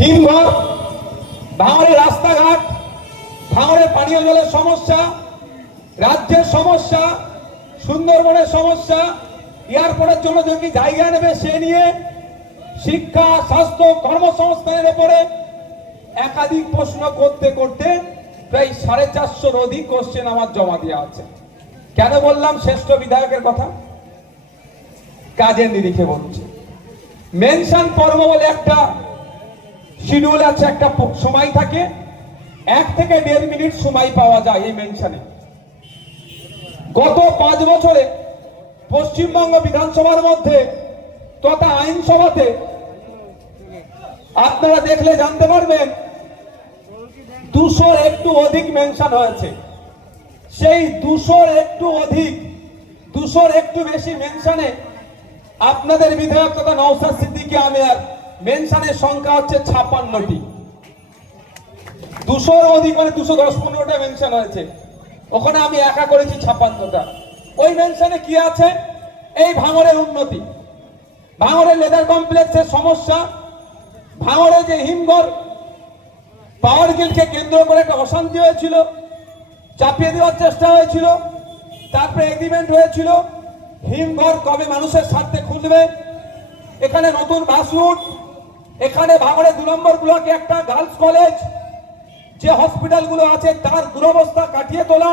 হিমঘর, ভাঙড়ের রাস্তাঘাট, ভাঙড়ের পানীয় জলের সমস্যা, রাজ্যের সমস্যা, সুন্দরবনের সমস্যা, এয়ারপোর্টের জন্য যদি জায়গা নেবে সে নিয়ে, শিক্ষা, স্বাস্থ্য, কর্মসংস্থানের উপরে একাধিক প্রশ্ন করতে করতে প্রায় 450 অধিক কোশ্চেন আমার জমা দেওয়া আছে। কেন বললাম শ্রেষ্ঠ বিধায়কের কথা? কাজের নিরিখে বলছে। মেনশন পর্ব বলে একটা শিডিউল আছে, একটা সময় থাকে, 1 থেকে 1.5 মিনিট সময় পাওয়া যায় এই মেনশনে। গত 5 বছরে পশ্চিমবঙ্গ বিধানসভার মধ্যে তথা আইনসভাতে আপনারা দেখলে জানতে পারবেন 200 একটু অধিক মেনশন হয়েছে। সেই 200 একটু অধিক, 200 একটু বেশি মেনশনে আপনাদের বিধায়ক তথা নওশাদ সিদ্দিকী আমির মেনশনের সংখ্যা হচ্ছে 56টি। 200 অধিক মানে 210-15টা মেনশন হয়েছে, ওখানে আমি একা করেছি 56টা। ওই মেনশনে কি আছে? এই ভাঙড়ের উন্নতি, ভাঙড়ের লেদার কমপ্লেক্সের সমস্যা, ভাঙড়ে যে হিমঘর পাওয়ার গ্রিডকে কেন্দ্র করে একটা অশান্তি হয়েছিল, চাপিয়ে দেওয়ার চেষ্টা হয়েছিল, তারপরে এগ্রিমেন্ট হয়েছিল হিমঘর কবে মানুষের স্বার্থে খুলবে, এখানে নতুন বাস রুট, এখানে ভাঙড়ে 2 নম্বর ব্লকে একটা গার্লস কলেজ, যে হসপিটালগুলো আছে তার দুরবস্থা কাটিয়ে তোলা,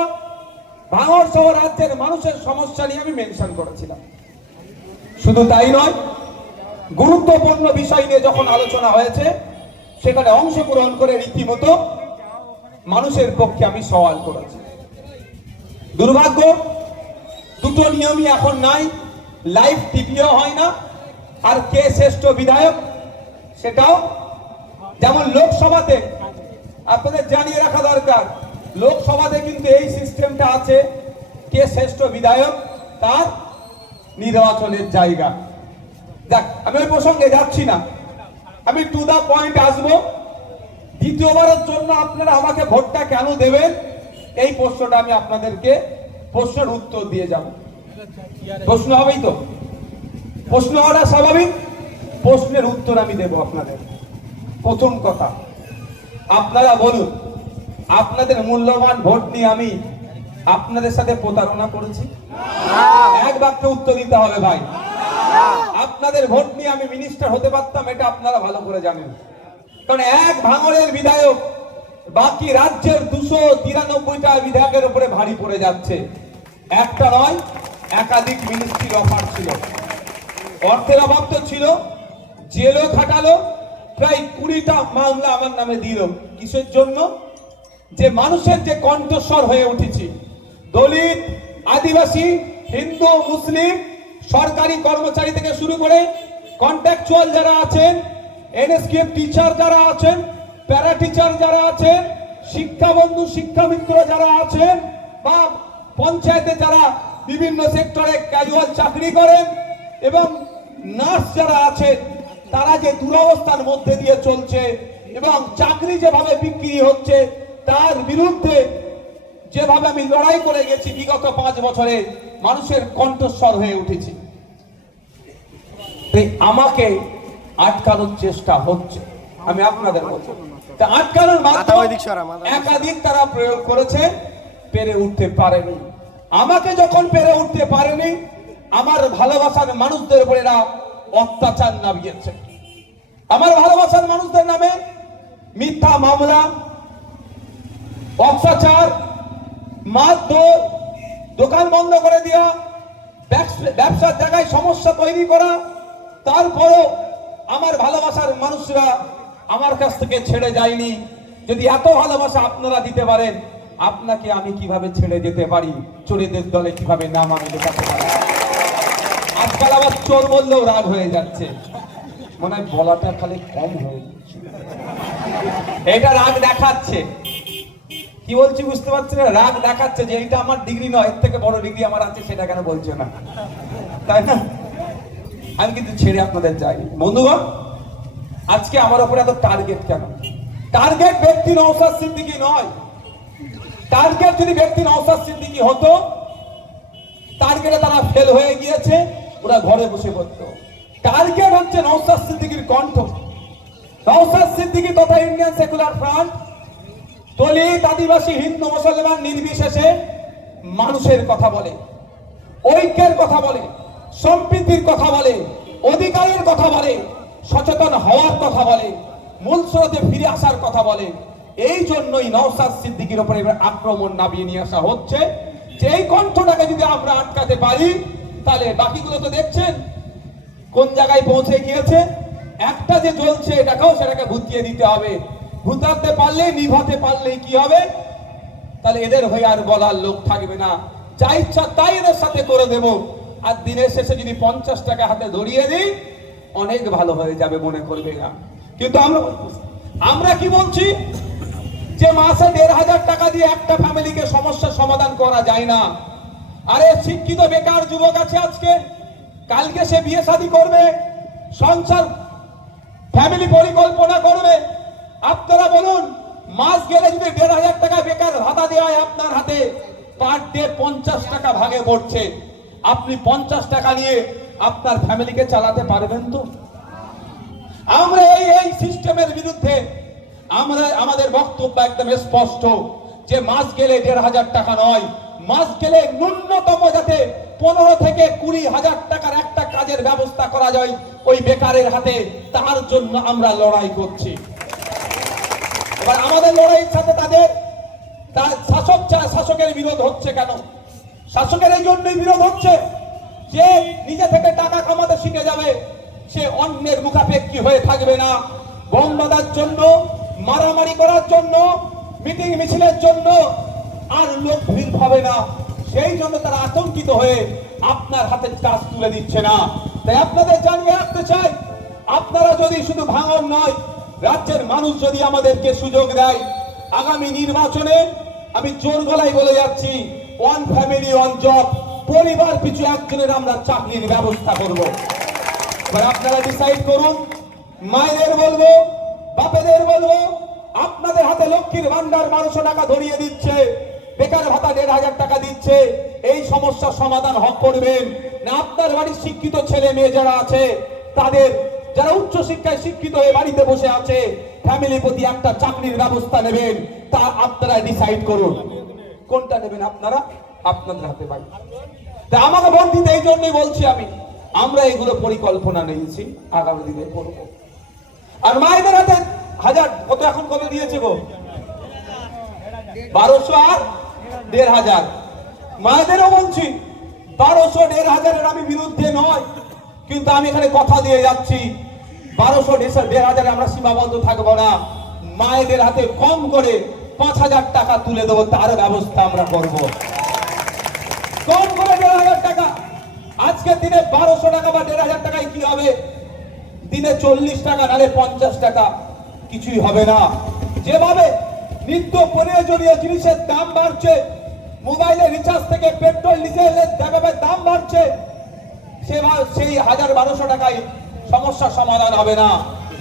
ভাঙড় সহ রাজ্যের মানুষের সমস্যা নিয়ে আমি মেনশন করেছিলাম। শুধু তাই নয়, গুরুত্বপূর্ণ বিষয় নিয়ে যখন আলোচনা হয়েছে সেখানে অংশগ্রহণ করে রীতিমতো মানুষের পক্ষে আমি সওয়াল করেছি। দুর্ভাগ্য, দুটো নিয়মই এখন নাই, লাইভ টিভিও হয় না, আর কে শ্রেষ্ঠ বিধায়ক সেটাও। যেমন লোকসভাতে আপনাদের জানিয়ে রাখা দরকার, লোকসভাতে কিন্তু এই সিস্টেমটা আছে, কে শ্রেষ্ঠ বিধায়ক তার নির্বাচনের জায়গা। দেখ, আমি ওই প্রসঙ্গে যাচ্ছি না, আমি টু দা পয়েন্ট আসবো। দ্বিতীয়বারের জন্য আপনারা আমাকে ভোটটা কেন দেবেন, এই প্রশ্নটা আমি আপনাদেরকে প্রশ্নের উত্তর দিয়ে যাব। প্রশ্ন হবেই তো, প্রশ্ন হওয়াটা স্বাভাবিক, প্রশ্নের উত্তর আমি দেব আপনাদের। প্রথম কথা, আপনারা বলুন, আপনাদের মূল্যবান ভোট নিয়ে আমি আপনাদের সাথে প্রতারণা করেছি? এক বাক্যে উত্তর দিতে হবে ভাই। আপনাদের ভোট নিয়ে আমি মিনিস্টার হতে পারতাম, এটা আপনারা ভালো করে জানেন। কারণ এক ভাঙড়ের বিধায়ক বাকি রাজ্যের 293টা বিধায়কের উপরে ভারী পড়ে যাচ্ছে। একটা নয়, একাধিক মিনিস্ট্রির অফার ছিল, অর্থের অভাব তো ছিল, জেলও খাটালো, প্রায় 20টা মামলা আমার নামে দিল। কিসের জন্য? যে মানুষের যে কণ্ঠস্বর হয়ে উঠেছি, দলিত, আদিবাসী, হিন্দু, মুসলিম, সরকারি কর্মচারী থেকে শুরু করে কন্ট্রাকচুয়াল যারা আছেন, এনএসকেএফ টিচার যারা আছেন, প্যারা টিচার যারা আছেন, শিক্ষা বন্ধু শিক্ষা মিত্র যারা আছেন, বা পঞ্চায়েতে যারা বিভিন্ন সেক্টরে ক্যাজুয়াল চাকরি করেন, এবং নার্স যারা আছেন, তারা যে দুরবস্থার মধ্যে দিয়ে চলছে এবং চাকরি যেভাবে বিক্রি হচ্ছে তার বিরুদ্ধে যেভাবে আমি লড়াই করে গেছি বিগত 5 বছরে, মানুষের কণ্ঠস্বর হয়ে উঠেছি। আমাকে আটকানোর চেষ্টা হচ্ছে, আমি আপনাদের বলছি। আটকানোর মাধ্যমে একাধিক তারা প্রয়োগ করেছে, পেরে উঠতে পারেনি। আমাকে যখন পেরে উঠতে পারেনি, আমার ভালোবাসার মানুষদের উপরে এরা অত্যাচার নামিয়েছে। আমার ভালোবাসার মানুষদের নামে মিথ্যা মামলা, অত্যাচার, মারধর, দোকান বন্ধ করে দেওয়া, ব্যবসার জায়গায় সমস্যা তৈরি করা। তারপরও আমার ভালোবাসার মানুষরা আমার কাছ থেকে ছেড়ে যায়নি। যদি এত ভালোবাসা আপনারা দিতে পারেন, আপনাকে আমি কিভাবে ছেড়ে যেতে পারি? চোরেদের দলে কিভাবে নাম আমি লেখাতে পারি? আজকাল আবার চোর বললেও রাগ হয়ে যাচ্ছে, মনে হয় বলাটা খালি কম হয়ে যাচ্ছে। এটা রাগ দেখাচ্ছে, কি বলছি বুঝতে পারছি না? রাগ দেখাচ্ছে যে এটা আমার ডিগ্রি নয়, এর থেকে বড় ডিগ্রি আমার আছে, সেটা কেন বলছে না, তাই না? আমি কিন্তু ছেড়ে আপনাদের যাইনি। বন্ধুগণ, আজকে আমার উপরে এত টার্গেট কেন? টার্গেট ব্যক্তি নওশাদ সিদ্দিকী নয়। টার্গেট যদি ব্যক্তি নওশাদ সিদ্দিকী হতো, টার্গেটে তারা ফেল হয়ে গিয়েছে, ওরা ঘরে বসে পড়তো। টার্গেট হচ্ছে নওশাদ সিদ্দিকীর কণ্ঠ। নওশাদ সিদ্দিকী সিদ্দিকী তথা ইন্ডিয়ান সেকুলার ফ্রন্ট দলিত, আদিবাসী, হিন্দু, মুসলমান নির্বিশেষে মানুষের কথা বলে, ঐক্যের কথা বলে, সম্প্রীতির কথা বলে, অধিকারের কথা বলে, সচেতন হওয়ার কথা বলে, মূল স্রোতে ফিরে আসার কথা বলে। এই জন্যই নওশাদ সিদ্দিকীর উপরে আক্রমণ নামিয়ে নিয়ে আসা হচ্ছে, যে এই কণ্ঠটাকে যদি আমরা আটকাতে পারি তাহলে বাকিগুলো তো দেখছেন কোন জায়গায় পৌঁছে গিয়েছে। একটা যে জ্বলছে এটাকেও সেটাকে ভুতিয়ে দিতে হবে। ভুতাতে পারলে, নিভাতে পারলেই কি হবে, তাহলে এদের হয়ে আর বলার লোক থাকবে না। যা ইচ্ছা তাই এদের সাথে করে দেব। আর দিনের শেষে যদি 50 টাকা হাতে ধরিয়ে দিই অনেক ভালো হয়ে যাবে মনে করবে না। কিন্তু আমরা কি বলছি, যে মাসে 1500 টাকা দিয়ে একটা ফ্যামিলিকে সমস্যার সমাধান করা যায় না। আরে শিক্ষিত বেকার যুবক আছে আজকে, কালকে সে বিয়ে শাদী করবে, সংসার ফ্যামিলি পরিকল্পনা করবে। আপনারা বলুন, মাস গেলে যদি 1500 টাকা বেকার ভাতা দেওয়া হয় আপনার হাতে, পার ডে 50 টাকা ভাগে পড়ছে। আপনি 50 টাকা নিয়ে আপনার ফ্যামিলিকে চালাতে পারবেন তো? আমরা এই সিস্টেমের বিরুদ্ধে আমাদের বক্তব্য একদম স্পষ্ট, যে মাস গেলে 1500 টাকা নয়, মাস গেলে ন্যূনতম যাতে 15 থেকে 20,000 টাকার একটা কাজের ব্যবস্থা করা যায় ওই বেকারের হাতে, তার জন্য আমরা লড়াই করছি। এবার আমাদের লড়াইয়ের সাথে তাদের শাসকের বিরোধ হচ্ছে কেন? শাসকের এই জন্যই বিরোধ হচ্ছে, যে নিজে থেকে টাকা কামাতে শিখে যাবে, সে অন্যের মুখাপেক্ষী হয়ে থাকবে না। বোম বাঁধার জন্য, মারামারি করার জন্য, মিটিং মিছিলের জন্য আর লোক ভিড় হবে না। সেই জন্য তারা আতঙ্কিত হয়ে আপনার হাতে কাজ তুলে দিচ্ছে না। তাই আপনাদের জানিয়ে রাখতে চাই, আপনারা যদি শুধু ভাঙন নয়, রাজ্যের মানুষ যদি আমাদেরকে সুযোগ দেয়, আগামী নির্বাচনে আমি জোর গলায় বলে যাচ্ছি, ওয়ান ফ্যামিলি ওয়ান জব, পরিবার পিছু একজনের আমরা চাকরির ব্যবস্থা করব। এবার আপনারা ডিসাইড করুন, মায়েদের বলবো, বাপেদের বলবো, আপনাদের হাতে লক্ষ্মীর ভান্ডার 1200 টাকা ধরিয়ে দিচ্ছে, বেকার ভাতা 1500 টাকা দিচ্ছে, এই সমস্যার সমাধান করবেন না আপনার বাড়ির শিক্ষিত ছেলে মেয়ে যারা আছে তাদের, যারা উচ্চ শিক্ষায় শিক্ষিত হয়ে বাড়িতে বসে আছে, ফ্যামিলি প্রতি একটা চাকরির ব্যবস্থা নেবেন? তা আপনারা ডিসাইড করুন কোনটা নেবেন। আপনারা আপনাদের হাতে পাই। তাই আমাকে ভোট দিতে এই জন্যই বলছি আমরা এগুলো পরিকল্পনা নিয়েছি, আগামী দিনে করব। আর মায়েদের হাতে এখন কত দিয়েছে গো? 1200 আর 1500। মায়েদেরও বলছি 1200 1500 আমি বিরুদ্ধে নয়, কিন্তু আমি এখানে কথা দিয়ে যাচ্ছি 1200 1500 আমরা সীমাবদ্ধ থাকবো না। মায়েদের হাতে কম করে 5000 টাকা তুলে দেবো, তার ব্যবস্থা আমরা করব। কম করে 1500 টাকা। আজকের দিনে 1200 টাকা বা 1500 টাকায় কি হবে? দিনে 40 টাকা, নালে 50 টাকা, কিছুই হবে না। যেভাবে নিত্য প্রয়োজনীয় জিনিসের দাম বাড়ছে, মোবাইলের রিচার্জ থেকে পেট্রোল ডিজেলের দাম বাড়ছে, সেই 1000-1200 টাকায় সমস্যার সমাধান হবে না।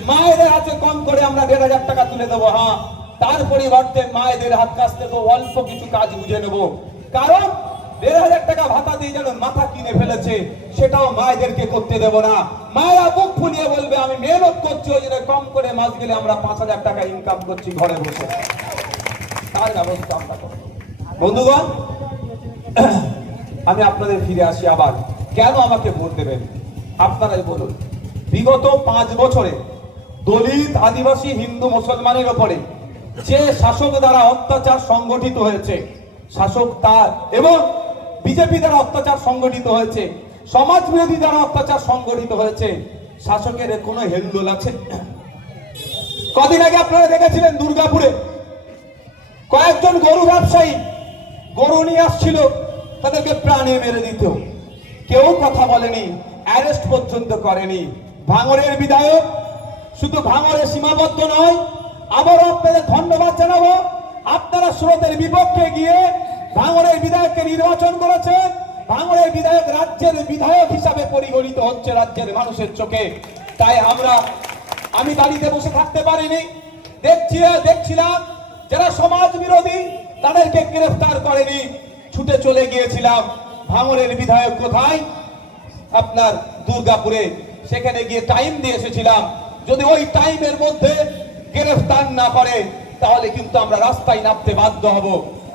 মায়েদের হাতে কম করে আমরা 1500 টাকা তুলে দেবো, হ্যাঁ, তার পরিবর্তে মায়েদের হাত কাছ থেকে অল্প কিছু কাজ বুঝে নেব। কারণ 1500 টাকা ভাতা দিয়ে যেন মাথা কিনে ফেলেছে, সেটাও মায়েদেরকে করতে দেব না। মায়েরা বুক ফুলিয়ে বলবে আমি মেহনত করছি, ওই জন্য কম করে মাস গেলে আমরা 5000 টাকা ইনকাম করছি ঘরে বসে, তার ব্যবস্থা আমরা করব। বন্ধুগণ, আমি আপনাদের ফিরে আসি আবার, কেন আমাকে ভোট দেবেন আপনারাই বলুন। বিগত 5 বছরে দলিত, আদিবাসী, হিন্দু, মুসলমানের উপরে যে শাসক দ্বারা অত্যাচার সংগঠিত হয়েছে, শাসক তার এবং বিজেপি দ্বারা অত্যাচার সংগঠিত হয়েছে, সমাজ বিরোধী দ্বারা অত্যাচার সংগঠিত হয়েছে, শাসকের কোনো হেলদোল আছে? কদিন আগে আপনারা দেখেছিলেন দুর্গাপুরে কয়েকজন গরু ব্যবসায়ী গরু নিয়ে আসছিল, তাদেরকে প্রাণে মেরে দিত, কেউ কথা বলেনি, অ্যারেস্ট পর্যন্ত করেনি। ভাঙড়ের বিধায়ক শুধু ভাঙড়ে সীমাবদ্ধ নয়, আবারও আপনাদের ধন্যবাদ জানাবো, আপনারা স্রোতের বিপক্ষে গিয়ে ভাঙড়ের বিধায়ককে নির্বাচন করেছেন। ভাঙড়ের বিধায়ক রাজ্যের বিধায়ক হিসাবে পরিগণিত হচ্ছে রাজ্যের মানুষের চোখে। তাই আমি বাড়িতে বসে থাকতে পারিনি, দেখছিলাম যারা সমাজ বিরোধী তাদেরকে গ্রেফতার করেনি, ছুটে চলে গিয়েছিলাম। ভাঙড়ের বিধায়ক কোথায়? আপনার দুর্গাপুরে, সেখানে গিয়ে টাইম দিয়ে এসেছিলাম। যদি ওই টাইমের মধ্যে গ্রেফতার না করে তাহলে কিন্তু আমরা রাস্তায় নামতে বাধ্য হব।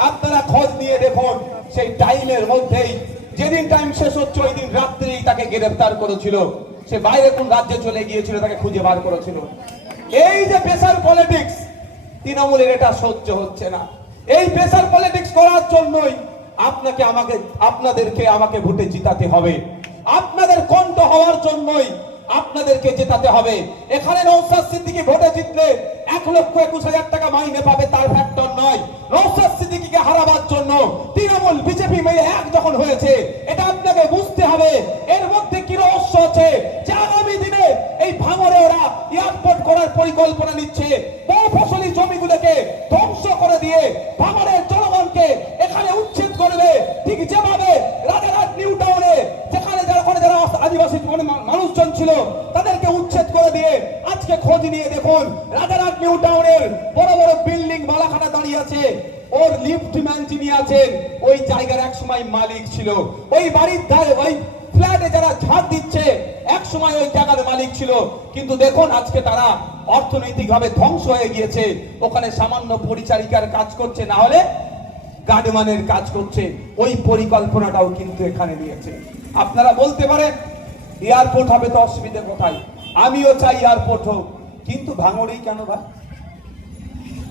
আপনারা খোঁজ নিয়ে দেখুন, সেই টাইমের মধ্যেই যেদিন টাইম শেষ হচ্ছে ওই দিন রাত্রেই তাকে গ্রেফতার করেছিল। সে বাইরে কোন রাজ্যে চলে গিয়েছিল, তাকে খুঁজে বার করেছিল। এই যে প্রেসার পলিটিক্স, তৃণমূলের এটা সহ্য হচ্ছে না। এই প্রেসার পলিটিক্স করার জন্যই আপনাদেরকে আমাকে ভোটে জিতাতে হবে। আপনাদের কণ্ঠ হওয়ার জন্যই আপনাদেরকে জেতাতে হবে। এখানে নওশাদ সিদ্দিকী ভোটে জিতলে 1,21,000 টাকা মাইনে পাবে, তার ফ্যাক্টর নয়। নওশাদ সিদ্দিকীকে হারাবার জন্য তৃণমূল বিজেপি মিলে এক যখন হয়েছে, এটা আপনাকে বুঝতে হবে। এর মধ্যে কি রহস্য আছে যে আগামী দিনে এই ভাঙড়ে ওরা এয়ারপোর্ট করার পরিকল্পনা নিচ্ছে, বহু ফসলি জমিগুলোকে ধ্বংস করে দিয়ে ভাঙড়ের জনগণকে এখানে উচ্ছেদ করবে। ঠিক যেভাবে রাজারহাট নিউ টাউনে যেখানে যারা আদিবাসী মানুষজন ছিল তাদেরকে উচ্ছেদ করে দিয়ে আজকে খোঁজ নিয়ে দেখুন, রাজারহাট নিউ টাউনের বড় বড় বিল্ডিং মালাখানা দাঁড়িয়ে আছে, ওর লিফটম্যান যিনি আছেন ওই জায়গার এক সময় মালিক ছিল। ওই বাড়ির ধারে ওই ফ্ল্যাটে যারা ঝাড় দিচ্ছে এক সময় ওই জায়গার মালিক ছিল, কিন্তু দেখুন আজকে তারা অর্থনৈতিকভাবে ধ্বংস হয়ে গিয়েছে। ওখানে সামান্য পরিচারিকার কাজ করছে, না হলে গার্ডম্যানের কাজ করছে। ওই পরিকল্পনাটাও কিন্তু এখানে নিয়েছে। আপনারা বলতে পারেন এয়ারপোর্ট হবে তো অসুবিধা কোথায়? আমিও চাই এয়ারপোর্ট হোক, কিন্তু ভাঙড়েই কেন ভাই?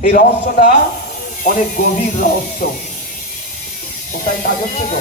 এই রহস্যটা অনেক গভীর রহস্য। কোথায় কাজ হচ্ছে তো